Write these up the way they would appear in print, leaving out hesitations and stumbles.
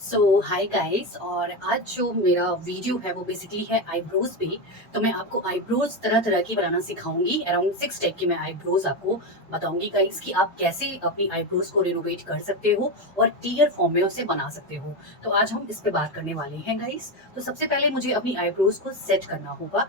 Hi guys. और आज जो मेरा वीडियो है वो बेसिकली है आईब्रोज पे। तो मैं आपको आईब्रोज तरह तरह की बनाना सिखाऊंगी। अराउंड 6 टाइप की मैं आईब्रोज आपको बताऊंगी गाइस कि आप कैसे अपनी आईब्रोज को रिनोवेट कर सकते हो और क्लियर फॉर्म में उसे बना सकते हो। तो आज हम इस पे बात करने वाले हैं गाइस। तो सबसे पहले मुझे अपनी आईब्रोज को सेट करना होगा।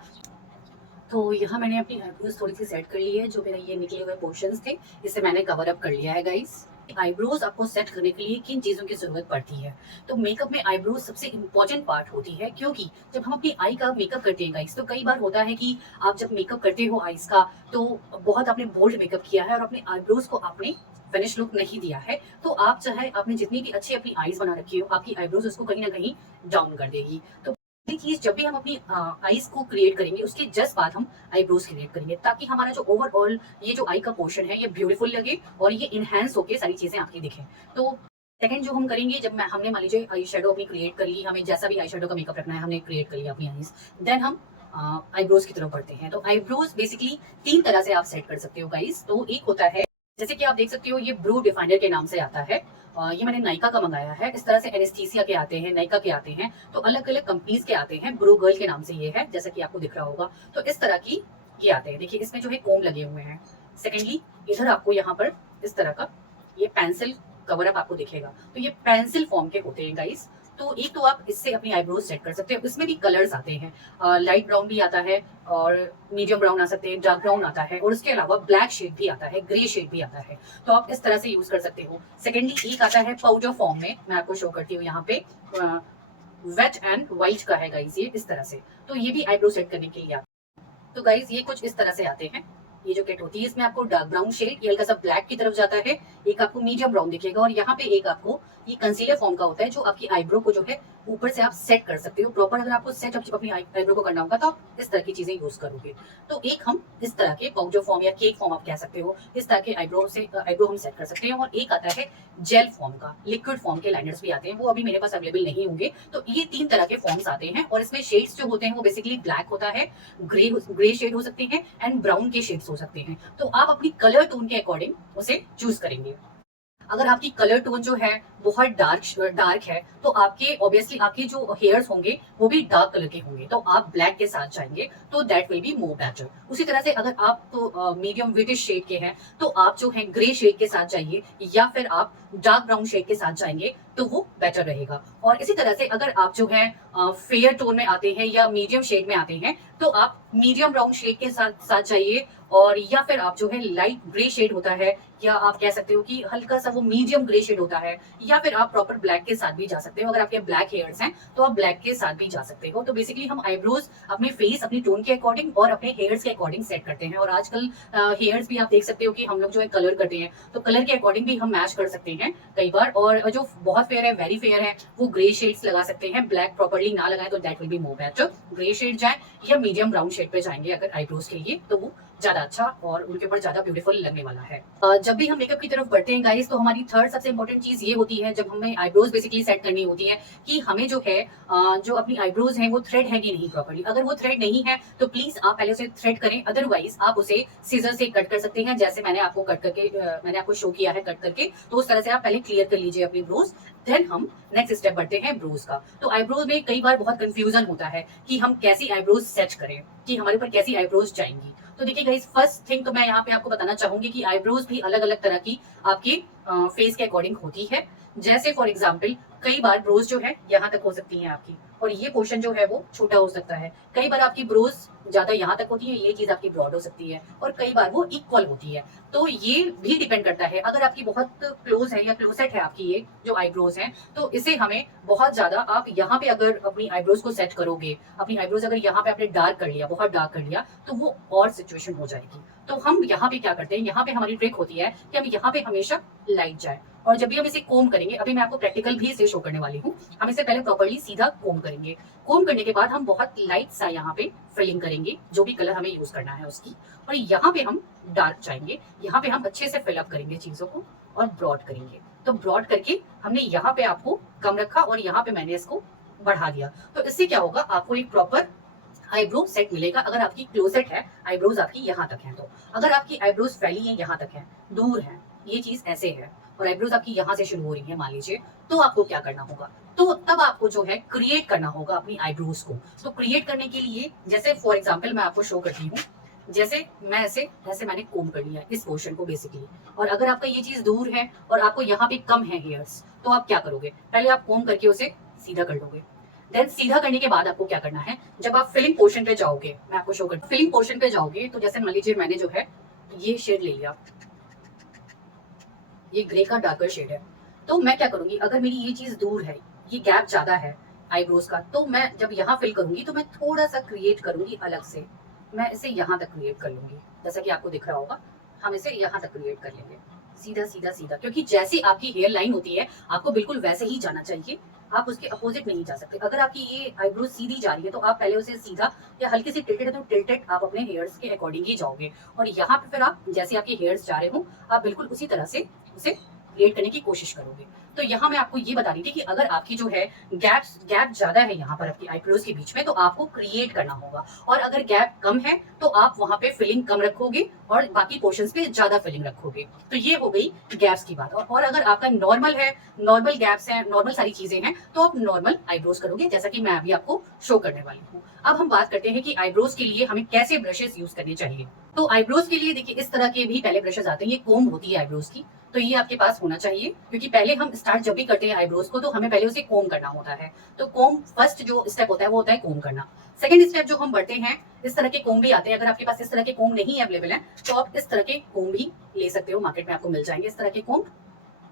तो यहाँ मैंने अपनी आईब्रोज थोड़ी सी सेट कर ली है। जो मेरा ये निकले हुए पोर्शंस थे इसे मैंने कवर अप कर लिया है गाइस। आईब्रोज आपको सेट करने के लिए किन चीजों की जरूरत पड़ती है? तो मेकअप में आईब्रोज सबसे इंपॉर्टेंट पार्ट होती है, क्योंकि जब हम अपनी आई का मेकअप करते हैं गाइस, तो कई बार होता है कि आप जब मेकअप करते हो आईज का, तो बहुत आपने बोल्ड मेकअप किया है और अपने आईब्रोज को आपने फिनिश लुक नहीं दिया है। तो आप चाहे आपने जितनी भी अच्छी अपनी आईज बना रखी हो, आपकी आईब्रोज उसको कहीं ना कहीं डाउन कर देगी। तो पहली चीज, जब भी हम अपनी आईज को क्रिएट करेंगे उसके जस्ट बाद हम आईब्रोज क्रिएट करेंगे, ताकि हमारा जो ओवरऑल ये जो आई का पोर्शन है ये ब्यूटीफुल लगे और ये इनहेंस होके सारी चीजें आपकी दिखें। तो सेकंड जो हम करेंगे, जब मैं हमने मान लीजिए आई शेडो अपनी क्रिएट कर ली, हमें जैसा भी आई शेडो का मेकअप रखना है हमने क्रिएट कर लिया अपनी आईज, देन हम आईब्रोज की तरफ बढ़ते हैं। तो आईब्रोज बेसिकली 3 तरह से आप सेट कर सकते हो गाइस। तो एक होता है, जैसे कि आप देख सकते हो, ये ब्रू डिफाइनर के नाम से आता है। ये मैंने नाइका का मंगाया है। इस तरह से एनेस्थीसिया के आते हैं, नाइका के आते हैं, तो अलग अलग कंपनीज के आते हैं। ब्रू गर्ल के नाम से ये है, जैसा कि आपको दिख रहा होगा। तो इस तरह की ये आते हैं। देखिए इसमें जो है कोम लगे हुए हैं। सेकेंडली, इधर आपको यहाँ पर इस तरह का ये पेंसिल कवर अप आपको दिखेगा। तो ये पेंसिल फॉर्म के होते हैं गाइस। तो एक तो आप इससे अपनी आईब्रोज सेट कर सकते हो। इसमें भी कलर्स आते हैं, लाइट ब्राउन भी आता है और मीडियम ब्राउन आ सकते हैं, डार्क ब्राउन आता है, और उसके अलावा ब्लैक शेड भी आता है, ग्रे शेड भी आता है। तो आप इस तरह से यूज कर सकते हो। सेकेंडली, एक आता है पाउडर फॉर्म में, मैं आपको शो करती हूँ यहाँ पे। वेट एंड व्हाइट का है गाइस ये इस तरह से। तो ये भी आईब्रो सेट करने के लिए आता है। तो गाइस ये कुछ इस तरह से आते हैं। ये जो किट होती है इसमें आपको डार्क ब्राउन शेड, ये हल्का सा ब्लैक की तरफ जाता है, एक आपको मीडियम ब्राउन दिखेगा, और यहाँ पे एक आपको ये कंसीलर फॉर्म का होता है, जो आपकी आईब्रो को जो है ऊपर से आप सेट कर सकते हो प्रॉपर। अगर आपको सेट अपनी आईब्रो को करना होगा तो आप इस तरह की चीजें यूज करोगे। तो एक हम इस तरह के पाउडर फॉर्म या केक फॉर्म आप कह सकते हो, इस तरह के आईब्रो हम सेट कर सकते हैं। और एक आता है जेल फॉर्म का, लिक्विड फॉर्म के लाइनर्स भी आते हैं, वो अभी मेरे पास अवेलेबल नहीं होंगे। तो ये 3 तरह के फॉर्म्स आते हैं, और इसमें शेड्स जो होते हैं वो बेसिकली ब्लैक होता है, ग्रे शेड हो सकते हैं, एंड ब्राउन के शेड्स हो सकते हैं। तो आप अपनी कलर टोन के अकॉर्डिंग उसे चूज करेंगे। अगर आपकी कलर टोन जो है बहुत डार्क है, तो आपके ऑब्वियसली आपके जो हेयर्स होंगे वो भी डार्क कलर के होंगे, तो आप ब्लैक के साथ जाएंगे तो that will be more better. उसी तरह से अगर आप तो मीडियम विटिश शेड के हैं, तो आप जो है ग्रे शेड के साथ जाइए, या फिर आप डार्क ब्राउन शेड के साथ जाएंगे तो वो बेटर रहेगा। और इसी तरह से अगर आप जो है फेयर टोन में आते हैं या मीडियम शेड में आते हैं, तो आप मीडियम ब्राउन शेड के साथ साथ जाइए, और या फिर आप जो है लाइट ग्रे शेड होता है, या आप कह सकते हो कि हल्का सा वो मीडियम ग्रे शेड होता है, या फिर आप प्रॉपर ब्लैक के साथ भी जा सकते हो। अगर आपके ब्लैक हेयर्स हैं तो आप ब्लैक के साथ भी जा सकते हो। तो बेसिकली हम आईब्रोज अपने फेस, अपनी टोन के अकॉर्डिंग और अपने हेयर्स के अकॉर्डिंग सेट करते हैं। और आजकल हेयर्स भी आप देख सकते हो कि हम लोग जो है कलर करते हैं, तो कलर के अकॉर्डिंग भी हम मैच कर सकते हैं कई बार। और जो बहुत फेयर है, वेरी फेयर है, वो ग्रे शेड्स लगा सकते हैं। ब्लैक प्रॉपरली ना लगाए तो that will be more better. Grey shade जाए या मीडियम ब्राउन शेड पे जाएंगे अगर आईब्रोज के लिए, तो वो ज्यादा अच्छा और उनके ऊपर ज्यादा ब्यूटीफुल लगने वाला है। जब भी हम मेकअप की तरफ बढ़ते हैं गाइस, तो हमारी थर्ड सबसे इंपॉर्टेंट चीज ये होती है, जब हमें आईब्रोज बेसिकली सेट करनी होती है, कि हमें जो है जो अपनी आईब्रोज हैं वो थ्रेड है कि नहीं प्रॉपर्ली। अगर वो थ्रेड नहीं है तो प्लीज आप पहले उसे थ्रेड करें, अदरवाइज आप उसे सीजर से कट कर सकते हैं, जैसे मैंने आपको कट करके मैंने आपको शो किया है कट करके। तो उस तरह से आप पहले क्लियर कर लीजिए अपनी ब्रोज, देन हम नेक्स्ट स्टेप बढ़ते हैं ब्रोज का। तो आईब्रोज में कई बार बहुत कंफ्यूजन होता है कि हम कैसी आईब्रोज सेट करें, कि हमारे ऊपर कैसी आईब्रोज जाएंगी। तो देखिए गाइस, फर्स्ट थिंग तो मैं यहाँ पे आपको बताना चाहूंगी कि आईब्रोज भी अलग अलग तरह की आपके फेस के अकॉर्डिंग होती है। जैसे फॉर एग्जाम्पल, कई बार ब्रोज जो है यहाँ तक हो सकती है आपकी, और ये पोर्शन जो है वो छोटा हो सकता है। कई बार आपकी ब्रोज ज्यादा यहाँ तक होती है, ये चीज आपकी ब्रॉड हो सकती है, और कई बार वो इक्वल होती है। तो ये भी डिपेंड करता है। अगर आपकी बहुत क्लोज है या क्लोसेट है आपकी ये जो आईब्रोज है, तो इसे हमें बहुत ज्यादा, आप यहाँ पे अगर अपनी आईब्रोज को सेट करोगे, अपनी आईब्रोज अगर यहाँ पे आपने डार्क कर लिया, बहुत डार्क कर लिया, तो वो और सिचुएशन हो जाएगी। तो हम यहाँ पे क्या करते हैं, यहाँ पे हमारी ट्रिक होती है कि हम यहाँ पे हमेशा लाइट जाए। और जब भी हम इसे कोम करेंगे, अभी मैं आपको प्रैक्टिकल भी इसे शो करने वाली हूँ, हम इसे पहले प्रॉपर्ली सीधा कोम करेंगे। कोम करने के बाद हम बहुत लाइट सा यहाँ पे फिलिंग करेंगे, जो भी कलर हमें यूज करना है उसकी, और यहाँ पे हम डार्क जाएंगे। यहाँ पे हम अच्छे से फिलअप करेंगे चीजों को और ब्रॉड करेंगे। तो ब्रॉड करके हमने यहाँ पे आपको कम रखा और यहाँ पे मैंने इसको बढ़ा दिया। तो इससे क्या होगा, आपको एक प्रॉपर आईब्रो सेट मिलेगा। अगर आपकी क्लोसेट है, आईब्रोज आपकी यहाँ तक है, तो अगर आपकी आईब्रोज फैली है, यहाँ तक है, दूर है, ये चीज ऐसे है, और आईब्रोज आपकी यहाँ से शुरू हो रही है मान लीजिए, तो आपको क्या करना होगा, तो तब आपको जो है क्रिएट करना होगा अपनी आईब्रोज को। तो क्रिएट करने के लिए जैसे फॉर एग्जाम्पल मैं आपको शो करती हूँ, जैसे मैं ऐसे ऐसे मैंने कोम कर लिया इस पोर्शन को बेसिकली, और अगर आपका ये चीज दूर है और आपको यहाँ पे कम है हेयर्स, तो आप क्या करोगे, पहले आप कोम करके उसे सीधा कर लोगे। देन सीधा करने के बाद आपको क्या करना है, जब आप फिलिंग पोर्शन पे जाओगे, मैं आपको शो कर, फिलिंग पोर्शन पे जाओगे तो जैसे मान लीजिए मैंने जो है ये शेड ले लिया, ये ग्रे का डार्कर शेड है, तो मैं क्या करूंगी, अगर मेरी ये चीज दूर है, ये गैप ज्यादा है आईब्रोज का, तो मैं जब यहाँ फिल करूंगी तो मैं थोड़ा सा क्रिएट करूंगी अलग से, मैं इसे यहाँ तक क्रिएट कर लूंगी, जैसा कि आपको दिख रहा होगा, हम इसे यहाँ तक क्रिएट कर लेंगे, सीधा सीधा सीधा, क्योंकि जैसी आपकी हेयर लाइन होती है आपको बिल्कुल वैसे ही जाना चाहिए, आप उसके अपोजिट नहीं जा सकते। अगर आपकी ये आईब्रो सीधी जा रही है तो आप पहले उसे सीधा, या हल्की सी टिल्टेड है तो टिल्टेड आप अपने हेयर्स के अकॉर्डिंग ही जाओगे, और यहाँ पे फिर आप जैसे आपके हेयर्स जा रहे हो आप बिल्कुल उसी तरह से उसे क्रिएट करने की कोशिश करोगे। तो यहाँ मैं आपको ये बता रही थी कि अगर आपकी जो है गैप ज्यादा है यहाँ पर आपकी आईब्रोज के बीच में, तो आपको क्रिएट करना होगा, और अगर गैप कम है तो आप वहां पे फिलिंग कम रखोगे और बाकी पोर्शंस पे ज्यादा फिलिंग रखोगे। तो ये हो गई गैप्स की बात। और अगर आपका नॉर्मल है, नॉर्मल गैप्स है, नॉर्मल सारी चीजें हैं, तो आप नॉर्मल आईब्रोज करोगे, जैसा कि मैं अभी आपको शो करने वाली हूँ। अब हम बात करते हैं कि आईब्रोज के लिए हमें कैसे ब्रशेस यूज करने चाहिए। तो आईब्रोज के लिए देखिए इस तरह के भी पहले ब्रशेस आते हैं, ये कोम होती है आईब्रोज की, तो ये आपके पास होना चाहिए, क्योंकि पहले हम स्टार्ट जब भी करते हैं आईब्रोज को तो हमें पहले उसे कोम करना होता है। तो कोम फर्स्ट जो स्टेप होता है वो होता है कोम करना। सेकंड स्टेप जो हम बढ़ते हैं, इस तरह के कोम भी आते हैं, अगर आपके पास इस तरह के कोम नहीं अवेलेबल है तो आप इस तरह के कोम भी ले सकते हो, मार्केट में आपको मिल जाएंगे इस तरह के कोम,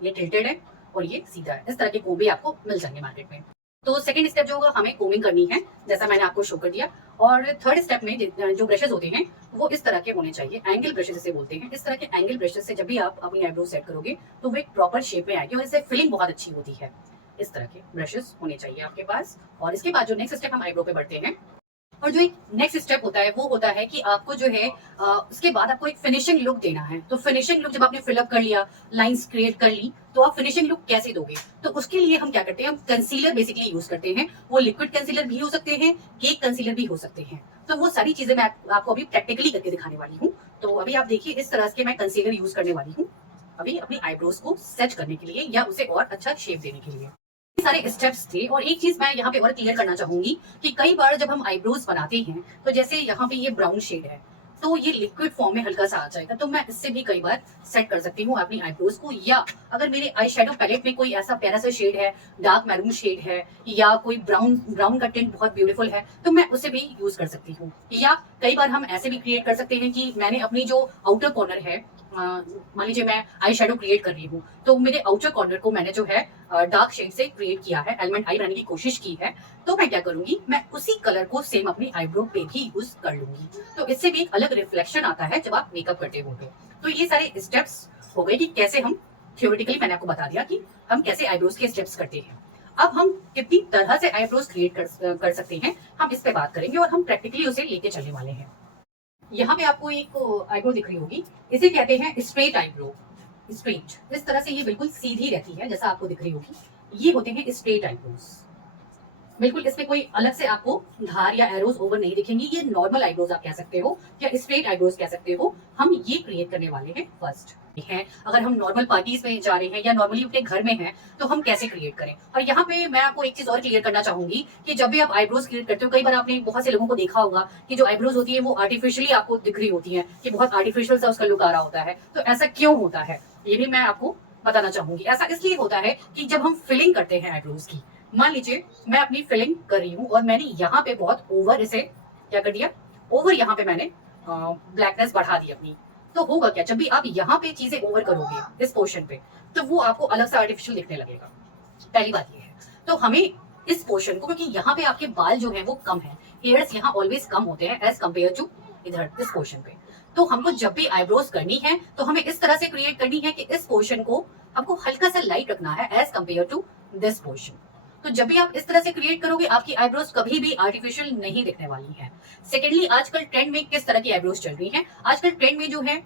ये टिल्टेड है और ये सीधा है, इस तरह के कोम भी आपको मिल जाएंगे मार्केट में। तो सेकंड स्टेप जो होगा हमें कोमिंग करनी है, जैसा मैंने आपको शो कर दिया। और थर्ड स्टेप में जो ब्रशेस होते हैं वो इस तरह के होने चाहिए, एंगल ब्रशेस जिसे बोलते हैं। इस तरह के एंगल ब्रशेस से जब भी आप अपनी आईब्रो सेट करोगे तो वो एक प्रॉपर शेप में आएगी और इससे फिलिंग बहुत अच्छी होती है। इस तरह के ब्रशेस होने चाहिए आपके पास। और इसके बाद जो नेक्स्ट स्टेप हम आईब्रो पे बढ़ते हैं, और जो एक नेक्स्ट स्टेप होता है वो होता है कि आपको जो है उसके बाद आपको एक फिनिशिंग लुक देना है। तो फिनिशिंग लुक जब आपने फिलअप कर लिया, लाइंस क्रिएट कर ली, तो आप फिनिशिंग लुक कैसे दोगे, तो उसके लिए हम क्या करते हैं, हम कंसीलर बेसिकली यूज करते हैं। वो लिक्विड कंसीलर भी हो सकते हैं, केक कंसीलर भी हो सकते हैं। तो वो सारी चीजें मैं आपको अभी प्रैक्टिकली करके दिखाने वाली हूँ। तो अभी आप देखिए इस तरह के मैं कंसीलर यूज करने वाली हूँ अभी अपनी आईब्रोज को सेट करने के लिए या उसे और अच्छा शेप देने के लिए। सारे स्टेप्स थे। और एक चीज मैं यहाँ पे और क्लियर करना चाहूंगी कि कई बार जब हम आईब्रोज बनाते हैं तो जैसे यहाँ पे ये ब्राउन शेड है तो ये लिक्विड फॉर्म में हल्का सा आ जाएगा, तो मैं इससे भी कई बार सेट कर सकती हूँ अपनी आईब्रोज को। या अगर मेरे आई शेडो पैलेट में कोई ऐसा प्यारा सा शेड है, डार्क मैरून शेड है, या कोई ब्राउन का टिंट बहुत ब्यूटीफुल है, तो मैं उसे भी यूज कर सकती हूँ। या कई बार हम ऐसे भी क्रिएट कर सकते हैं कि मैंने अपनी जो आउटर कॉर्नर है, मान लीजिए मैं आई शेडो क्रिएट कर रही हूँ, तो मेरे आउटर कॉर्नर को मैंने जो है डार्क शेड से क्रिएट किया है, एलिमेंट आई बनाने की कोशिश की है, तो मैं क्या करूंगी, मैं उसी कलर को सेम अपनी आईब्रो पे भी यूज कर लूंगी। तो इससे भी एक अलग रिफ्लेक्शन आता है जब आप मेकअप करते हो। तो ये सारे स्टेप्स हो गए कि कैसे हम थियोरेटिकली, मैंने आपको बता दिया कि हम कैसे आईब्रोज के स्टेप्स करते हैं। अब हम कितनी तरह से आईब्रोज क्रिएट कर सकते हैं, हम इस पे बात करेंगे और हम प्रैक्टिकली उसे लेके चलने वाले हैं। यहाँ पे आपको एक आईब्रो दिख रही होगी, इसे कहते हैं स्ट्रेट आईब्रो। स्ट्रेट इस तरह से ये बिल्कुल सीधी रहती है जैसा आपको दिख रही होगी, ये होते हैं स्ट्रेट आईब्रोज। बिल्कुल इसमें कोई अलग से आपको धार या एरोज ओवर नहीं दिखेंगी, ये नॉर्मल आईब्रोज आप कह सकते हो या स्ट्रेट आईब्रोज कह सकते हो। हम ये क्रिएट करने वाले हैं फर्स्ट है। अगर हम नॉर्मल पार्टीज में जा रहे हैं या नॉर्मली अपने घर में हैं तो हम कैसे क्रिएट करें। और यहाँ पे मैं आपको एक चीज और क्लियर करना चाहूंगी कि जब भी आप आईब्रोज क्रिएट करते हो, कई बार आपने बहुत से लोगों को देखा होगा कि जो आईब्रोज होती है वो आर्टिफिशियली आपको दिख रही होती है, कि बहुत आर्टिफिशियल सा उसका लुक आ रहा होता है। तो ऐसा क्यों होता है ये भी मैं आपको बताना चाहूंगी। ऐसा इसलिए होता है कि जब हम फिलिंग करते हैं आईब्रोज की, मान लीजिए मैं अपनी फिलिंग कर रही हूँ और मैंने यहाँ पे बहुत ओवर इसे क्या कर दिया, ओवर यहाँ पे मैंने ब्लैकनेस बढ़ा दी अपनी, तो होगा क्या, जब भी आप यहाँ पे चीजें ओवर करोगे इस पोर्शन पे, तो वो आपको अलग सा आर्टिफिशियल दिखने लगेगा। पहली बात ये है। तो हमें इस पोर्शन को, क्योंकि यहाँ पे आपके बाल जो है वो कम है, हेयर्स यहाँ ऑलवेज कम होते हैं एज कम्पेयर टू इधर इस पोर्शन पे, तो हमको जब भी आईब्रोज करनी है तो हमें इस तरह से क्रिएट करनी है कि इस पोर्शन को हमको हल्का सा लाइट रखना है as compare to this portion. तो जब भी आप इस तरह से क्रिएट करोगे आपकी आईब्रोज कभी भी आर्टिफिशियल नहीं दिखने वाली है। सेकेंडली, आजकल ट्रेंड में किस तरह की आईब्रोज चल रही है, आजकल ट्रेंड में जो है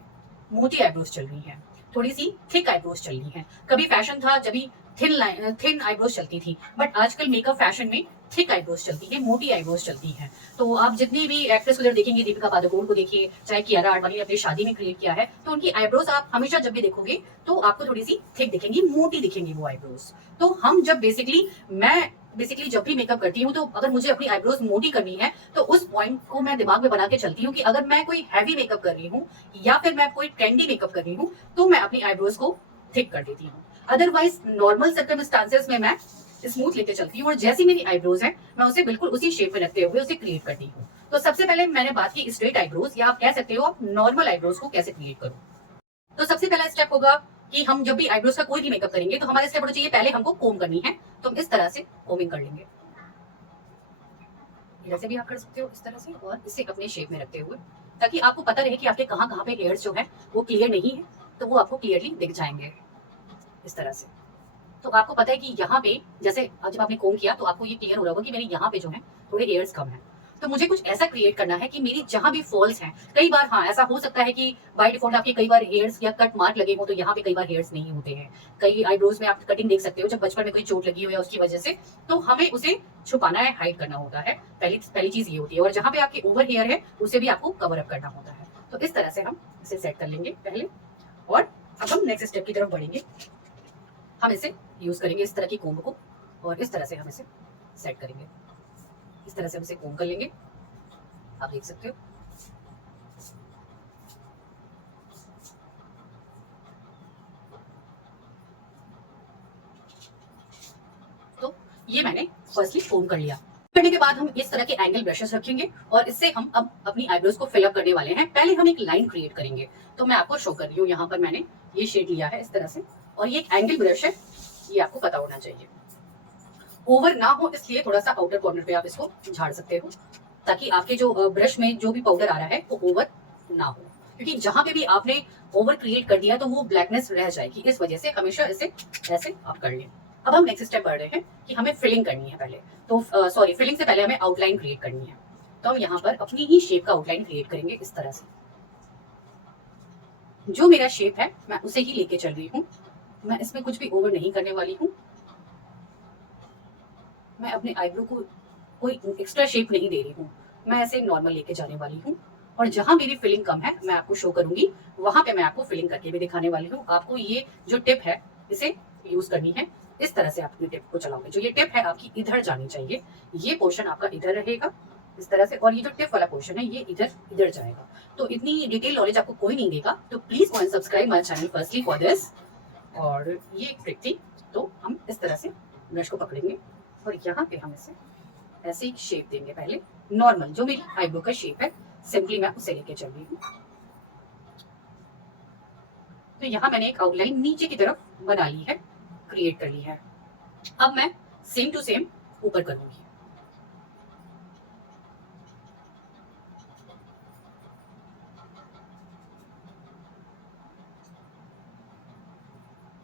मोटी आईब्रोज चल रही है, थोड़ी सी थिक आईब्रोज चल रही है। कभी फैशन था जब भी थिन आईब्रोज चलती थी, बट आजकल मेकअप फैशन में थिक आईब्रोज चलती है, मोटी आईब्रोज चलती है। तो आप जितनी भी एक्ट्रेस को देखेंगे, दीपिका पादुकोण को देखिए, चाहे कियारा आडवाणी ने अपनी शादी में क्रिएट किया है, तो उनकी आईब्रोज आप हमेशा जब भी देखोगे तो आपको थोड़ी सी थिक दिखेंगी, मोटी दिखेंगी वो आईब्रोज। तो हम जब बेसिकली जब भी मेकअप करती हूँ, तो अगर मुझे अपनी आईब्रोज मोटी करनी है तो उस पॉइंट को मैं दिमाग में बना के चलती हूँ कि अगर मैं कोई हैवी मेकअप कर रही हूँ या फिर मैं कोई ट्रेंडी मेकअप कर रही हूँ तो मैं अपनी आईब्रोज को थिक कर देती हूँ। अदरवाइज नॉर्मल सर्कमस्टांसेस में मैं स्मूथ लेके चलती हूँ और जैसी मेरी आईब्रोज है मैं उसे बिल्कुल उसी शेप में रखते हुए उसे क्रिएट करती हूँ। तो सबसे पहले मैंने बात की स्ट्रेट आईब्रोज, या आप कह सकते हो नॉर्मल आईब्रोज को कैसे क्रिएट करो। तो सबसे पहला स्टेप होगा कि हम जब भी आईब्रोज का कोई भी मेकअप करेंगे तो हमारा स्टेप होना चाहिए, पहले हमको कोम करनी है। तो हम इस तरह से कोमिंग कर लेंगे, जैसे भी आप कर सकते हो इस तरह से, और इसे अपने शेप में रखते हुए, ताकि आपको पता रहे कि आपके कहाँ कहाँ पे हेयर्स जो है वो क्लियर नहीं है, तो वो आपको क्लियरली दिख जाएंगे इस तरह से। तो आपको पता है कि यहाँ पे जैसे जब आपने कोम किया तो आपको ये क्लियर हो रहा होगा कि मेरे यहाँ पे जो है थोड़े हेयर्स कम है। तो मुझे कुछ ऐसा क्रिएट करना है कि मेरी जहां भी फॉल्स हैं, कई बार हाँ ऐसा हो सकता है कि बाय डिफॉल्ट आपके कई बार हेयर्स या कट मार्क लगे हो, तो यहाँ पे कई बार हेयर्स नहीं होते हैं। कई आईब्रोज में आप कटिंग देख सकते हो, जब बचपन में कोई चोट लगी हो या उसकी वजह से, तो हमें उसे छुपाना है, हाइड करना होता है। पहली चीज ये होती है। और जहाँ पे आपके ओवर हेयर है उसे भी आपको कवर अप करना होता है। तो इस तरह से हम इसे सेट कर लेंगे पहले, और अब हम नेक्स्ट स्टेप की तरफ बढ़ेंगे। हम इसे यूज करेंगे इस तरह की कोम्ब को, और इस तरह से हम इसे सेट करेंगे। इस तरह से हम इसे कोम्ब कर लेंगे, आप देख सकते हो। तो ये मैंने फर्स्टली कोम्ब कर लिया। करने के बाद हम इस तरह के एंगल ब्रशेस रखेंगे और इससे हम अब अपनी आईब्रोज को फिल अप करने वाले हैं। पहले हम एक लाइन क्रिएट करेंगे, तो मैं आपको शो कर रही हूँ। यहाँ पर मैंने ये शेड लिया है इस तरह से, और ये एक एंगल ब्रश है, ये आपको पता होना चाहिए। ओवर ना हो इसलिए थोड़ा सा आउटर कॉर्नर पे आप इसको झाड़ सकते हो, ताकि आपके जो ब्रश में जो भी पाउडर आ रहा है वो ओवर ना हो, क्योंकि जहां पे भी आपने ओवर क्रिएट कर दिया तो वो ब्लैकनेस रह जाएगी। इस वजह से हमेशा इसे ऐसे आप कर लें। अब हम नेक्स्ट स्टेप बढ़ रहे हैं कि हमें फिलिंग करनी है पहले। तो फिलिंग से पहले हमें आउटलाइन क्रिएट करनी है। तो हम यहाँ पर अपनी ही शेप का आउटलाइन क्रिएट करेंगे इस तरह से। जो मेरा शेप है मैं उसे ही लेके चल रही हूँ, मैं इसमें कुछ भी ओवर नहीं करने वाली हूँ। मैं अपने आईब्रो को कोई एक्स्ट्रा शेप नहीं दे रही हूँ, मैं ऐसे नॉर्मल लेके जाने वाली हूँ। और जहां मेरी फिलिंग कम है मैं आपको शो करूंगी, वहां पे मैं आपको फिलिंग करके भी दिखाने वाली हूँ। आपको ये जो टिप है इसे यूज करनी है। इस तरह से आप अपनी टिप को चलाओगे। जो ये टिप है आपकी इधर जानी चाहिए, ये पोर्शन आपका इधर रहेगा इस तरह से, और ये जो टिप वाला पोर्शन है ये इधर इधर जाएगा। तो इतनी डिटेल नॉलेज आपको कोई नहीं देगा, तो please go and subscribe my channel firstly for this. और ये एक ट्रिक थी। तो हम इस तरह से ब्रश को पकड़ेंगे और यहाँ पे हम इसे ऐसे ही शेप देंगे। पहले नॉर्मल जो मेरी आईब्रो का शेप है सिंपली मैं उसे लेके चल रही हूँ। तो यहाँ मैंने एक आउटलाइन नीचे की तरफ बना ली है, क्रिएट कर ली है। अब मैं सेम टू सेम ऊपर करूंगी।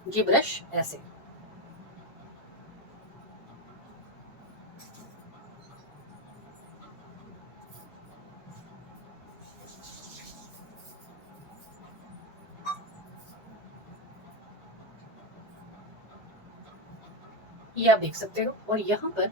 ये ब्रश ऐसे, ये आप देख सकते हो। और यहाँ पर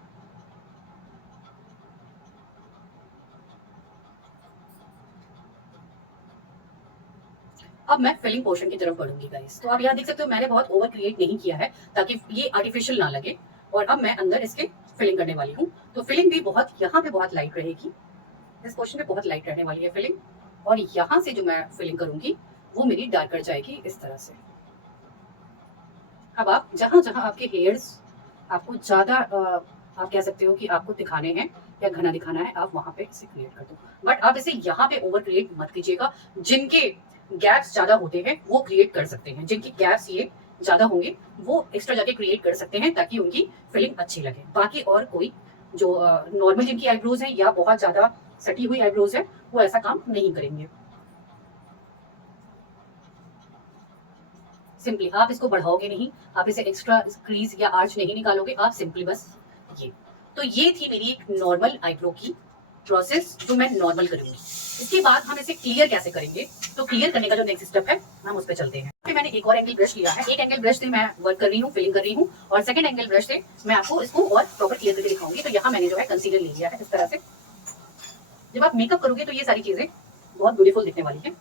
अब मैं फिलिंग पोर्शन की तरफ बढ़ूंगी गाइस। तो आप यहाँ देख सकते हो मैंने बहुत ओवर क्रिएट नहीं किया है ताकि ये आर्टिफिशियल ना लगे। और अब मैं अंदर इसके फिलिंग करने वाली हूँ। तो फिलिंग भी बहुत यहाँ पे बहुत लाइट रहेगी, इस पोर्शन पे बहुत लाइट रहने वाली है फिलिंग। और यहाँ से जो मैं फिलिंग करूंगी वो मेरी डार्कर जाएगी इस तरह से। अब आप जहां जहां आपके हेयर्स आपको ज्यादा आप कह सकते हो कि आपको दिखाने हैं या घना दिखाना है, आप वहां पे इसे क्रिएट कर दो। बट आप इसे यहाँ पे ओवर क्रिएट मत कीजिएगा। जिनके गैप्स ज्यादा होते हैं वो क्रिएट कर सकते हैं, जिनकी गैप्स ये ज्यादा होंगे वो एक्स्ट्रा जाके क्रिएट कर सकते हैं ताकि उनकी फिलिंग अच्छी लगे। बाकी और कोई जो नॉर्मल जिनकी आईब्रोज है या बहुत ज्यादा सटी हुई आईब्रोज है वो ऐसा काम नहीं करेंगे। सिंपली आप इसको बढ़ाओगे नहीं, आप इसे एक्स्ट्रा क्रीज या आर्च नहीं निकालोगे, आप सिंपली बस ये। तो ये थी मेरी एक नॉर्मल आईब्रो की प्रोसेस जो मैं नॉर्मल करूंगी। इसके बाद हम इसे क्लियर कैसे करेंगे, तो क्लियर करने का जो नेक्स्ट स्टेप है हम उस पर चलते हैं। फिर मैंने एक और एंगल ब्रश लिया है, एक एंगल ब्रश से मैं वर्क कर रही हूँ, फिलिंग कर रही हूँ, और सेकंड एंगल ब्रश से मैं आपको इसको और प्रॉपर क्लियर करके दिखाऊंगी। तो यहाँ मैंने जो है कंसीलर ले लिया है इस तरह से। जब आप मेकअप करोगे तो ये सारी चीजें बहुत ब्यूटीफुल दिखने वाली है।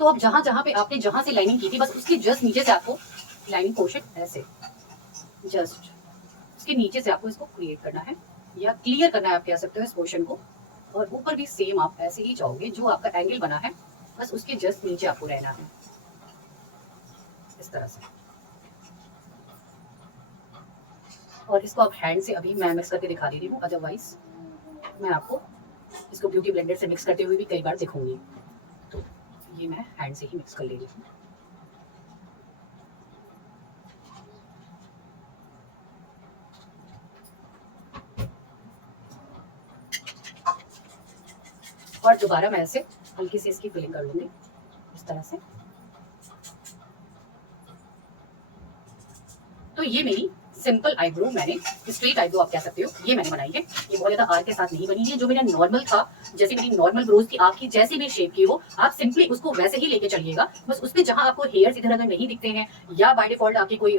तो अब जहां जहां पे आपने जहां से लाइनिंग की थी, बस उसके जस्ट नीचे से आपको लाइनिंग पोर्शन ऐसे जस्ट उसके नीचे से आपको इसको क्रिएट करना है या क्लियर करना है, आप कह सकते हो इस पोर्शन को। और ऊपर भी सेम आप ऐसे ही जाओगे, जो आपका एंगल बना है बस उसके जस्ट नीचे आपको रहना है इस तरह से। और इसको आप हैंड से अभी मैं मिक्स करके दिखा दे रही हूँ, अदरवाइज मैं आपको इसको ब्यूटी ब्लेंडर से मिक्स करते हुए भी कई बार दिखूंगी। तो ये मैं हैंड से ही मिक्स कर ले रही हूँ। और दोबारा मैं ऐसे हल्की से इसकी फिलिंग कर लूंगी इस तरह से। तो ये मेरी सिंपल आईब्रो, मैंने स्ट्रेट आईब्रो आप कह सकते हो, ये मैंने बनाई है। ये बहुत ज्यादा आर्ट के साथ नहीं बनी है। जो मेरा नॉर्मल था, जैसे मेरी नॉर्मल ब्रोज थी, आपकी जैसी भी शेप की हो, आप सिंपली उसको वैसे ही लेके चलिएगा। बस उसपे जहां आपको हेयर्स इधर अगर नहीं दिखते हैं, या बाय डिफॉल्ट आपकी कोई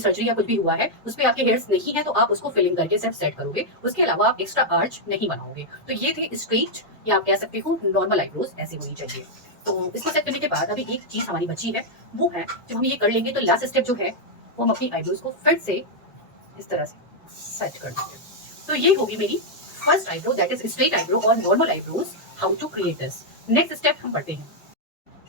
सर्जरी या कुछ भी हुआ है, उस पर आपके हेयर्स नहीं है, तो आप उसको फिलिंग करके सिर्फ सेट करोगे। उसके अलावा आप एक्स्ट्रा आर्च नहीं बनाओगे। तो ये थे स्ट्रेट, या आप कह सकते हो नॉर्मल आईब्रोज ऐसी होनी चाहिए। तो इसको सेट करने के बाद अभी एक चीज हमारी बची है, वो है जब हम ये कर लेंगे तो लास्ट स्टेप जो है वो हम अपनी आईब्रोज को फिर से इस तरह से सेट कर देंगे। तो ये होगी मेरी first eyebrow, that is straight eyebrow और normal eyebrows, how to create this. Next step हम पढ़ते हैं।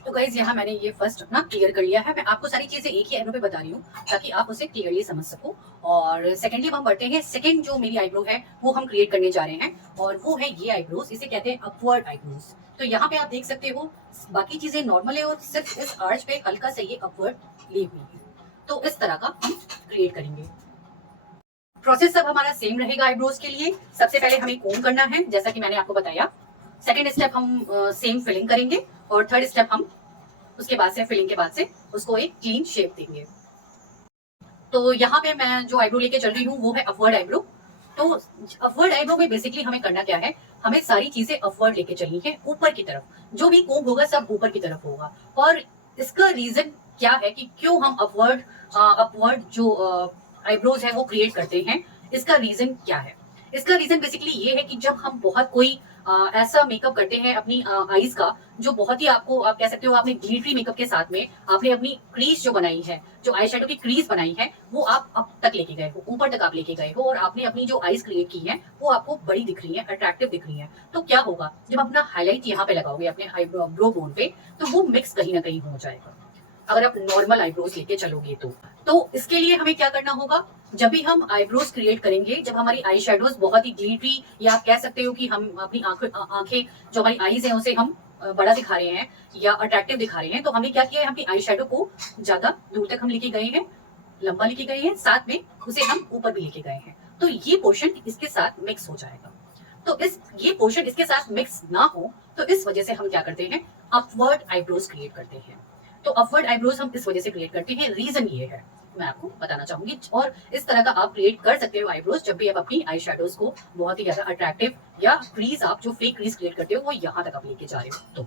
तो गाइज यहाँ मैंने ये फर्स्ट अपना क्लियर कर लिया है। मैं आपको सारी चीजें एक ही आईब्रो पे बता रही हूँ ताकि आप उसे क्लियरली समझ सको। और सेकेंडली हम बढ़ते हैं, सेकेंड जो मेरी आईब्रो है वो हम क्रिएट करने जा रहे हैं, और वो है ये आईब्रोज, इसे कहते हैं अपवर्ड आईब्रोज। तो यहाँ पे आप देख सकते हो बाकी चीजें नॉर्मल है और सिर्फ इस आर्च पे हल्का सा ये अपवर्ड ली हुई है। तो इस तरह का हम क्रिएट करेंगे। प्रोसेस सब हमारा सेम रहेगा आईब्रोज के लिए। सबसे पहले हमें कोम करना है, जैसा कि मैंने आपको बताया। सेकेंड स्टेप हम सेम फिलिंग करेंगे, और थर्ड स्टेप हम उसके बाद से फिलिंग के बाद से उसको एक क्लीन शेप देंगे। तो यहाँ पे मैं जो आईब्रो लेके चल रही हूँ वो है अपवर्ड आईब्रो। तो अपवर्ड आईब्रो में बेसिकली हमें करना क्या है, हमें सारी चीजें अपवर्ड लेके चलनी है, ऊपर की तरफ। जो भी कोम होगा सब ऊपर की तरफ होगा। और इसका रीजन क्या है कि क्यों हम अपवर्ड जो आईब्रोज है वो क्रिएट करते हैं, इसका रीजन क्या है। इसका रीजन बेसिकली ये है कि जब हम बहुत कोई ऐसा मेकअप करते हैं अपनी आईज का, जो बहुत ही आपको, आप कह सकते हो आपने ग्लिटरी मेकअप के साथ में आपने अपनी क्रीज जो बनाई है, जो आई शेडो की क्रीज बनाई है, वो आप अब तक लेके गए हो, ऊपर तक आप लेके गए हो, और आपने अपनी जो आईज क्रिएट की है वो आपको बड़ी दिख रही है, अट्रैक्टिव दिख रही है। तो क्या होगा, जब अपना हाईलाइट यहाँ पे लगाओगे अपने आईब्रो बोन पे, तो वो मिक्स कहीं ना कहीं हो जाएगा अगर आप नॉर्मल आईब्रोज लेके चलोगे तो इसके लिए हमें क्या करना होगा, जब भी हम आईब्रोज क्रिएट करेंगे, जब हमारी आई शेडोज बहुत ही ग्लिटरी, या आप कह सकते हो कि हम अपनी आंखें जो हमारी आईज है उसे हम बड़ा दिखा रहे हैं या अट्रैक्टिव दिखा रहे हैं, तो हमें क्या किया है, अपनी आई शेडो को ज्यादा दूर तक हम लेके गए हैं, लंबा लेके गए हैं, साथ में उसे हम ऊपर भी लेके गए हैं। तो ये पोर्शन इसके साथ मिक्स हो जाएगा। तो ये पोर्शन इसके साथ मिक्स ना हो, तो इस वजह से हम क्या करते हैं, अपवर्ड आईब्रोज क्रिएट करते हैं। तो अपवर्ड आईब्रोज हम इस वजह से क्रिएट करते हैं, रीजन ये है, मैं आपको बताना चाहूंगी। और इस तरह का आप क्रिएट कर सकते हो आईब्रोज जब भी आप अपनी आई शेडोज को बहुत ही ज्यादा अट्रैक्टिव, या क्रीज, आप जो फेक क्रीज क्रिएट करते हो वो यहाँ तक आप लेके जा रहे हो,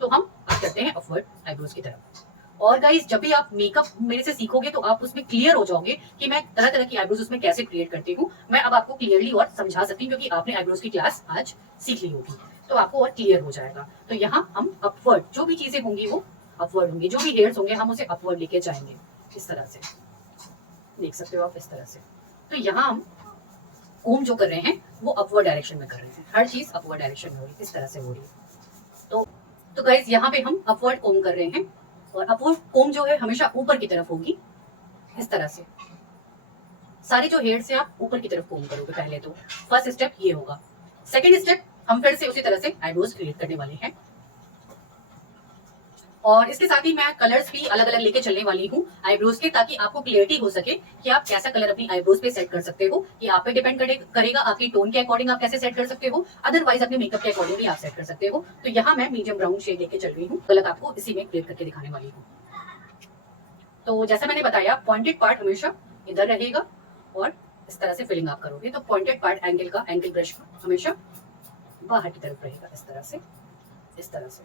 तो हम अब करते हैं अपवर्ड आईब्रोज की तरफ। और गाइस, जब भी आप मेकअप मेरे से सीखोगे तो आप उसमें क्लियर हो जाओगे कि मैं तरह तरह की आईब्रोज उसमें कैसे क्रिएट करती हूँ। मैं अब आपको क्लियरली और समझा सकती हूँ, क्योंकि आपने आईब्रोज की क्लास आज सीख ली होगी, तो आपको और क्लियर हो जाएगा। तो यहाँ हम अपवर्ड जो भी चीजें होंगी वो अपवर्ड होंगे, जो भी हेयर्स होंगे हम उसे अपवर्ड लेके जाएंगे, इस तरह से देख सकते हो आप, इस तरह से। तो यहाँ हम कोम जो कर रहे हैं वो अपवर्ड डायरेक्शन में कर रहे हैं, हर चीज अपवर्ड डायरेक्शन में हो रही है, इस तरह से हो रही है। तो गाइस, यहाँ पे हम अपवर्ड कोम कर रहे हैं, और अपवर्ड कोम जो है हमेशा ऊपर की तरफ होगी, इस तरह से। सारे जो हेयर्स से आप ऊपर की तरफ कोम करोगे पहले, तो फर्स्ट स्टेप ये होगा। सेकेंड स्टेप हम फिर से उसी तरह से आईब्रोज क्रिएट करने वाले हैं, और इसके साथ ही मैं कलर्स भी अलग अलग लेके चलने वाली हूँ आईब्रोज के, ताकि आपको क्लियरिटी हो सके कि आप कैसा कलर अपनी आईब्रोज पे सेट कर सकते हो। ये आप पे डिपेंड करेगा, आपकी टोन के अकॉर्डिंग आप कैसे सेट कर सकते हो, अदरवाइज अपने मेकअप के अकॉर्डिंग भी आप सेट कर सकते हो। तो यहाँ मैं मीडियम ब्राउन शेड लेके चल रही हूँ, गलत आपको इसी में क्रिएट करके दिखाने वाली हूँ। तो जैसा मैंने बताया, पॉइंटेड पार्ट हमेशा इधर रहेगा और इस तरह से फिलिंग आप करोगे तो पॉइंटेड पार्ट एंगल का, एंगल ब्रश का हमेशा बाहर की तरफ रहेगा, इस तरह से, इस तरह से।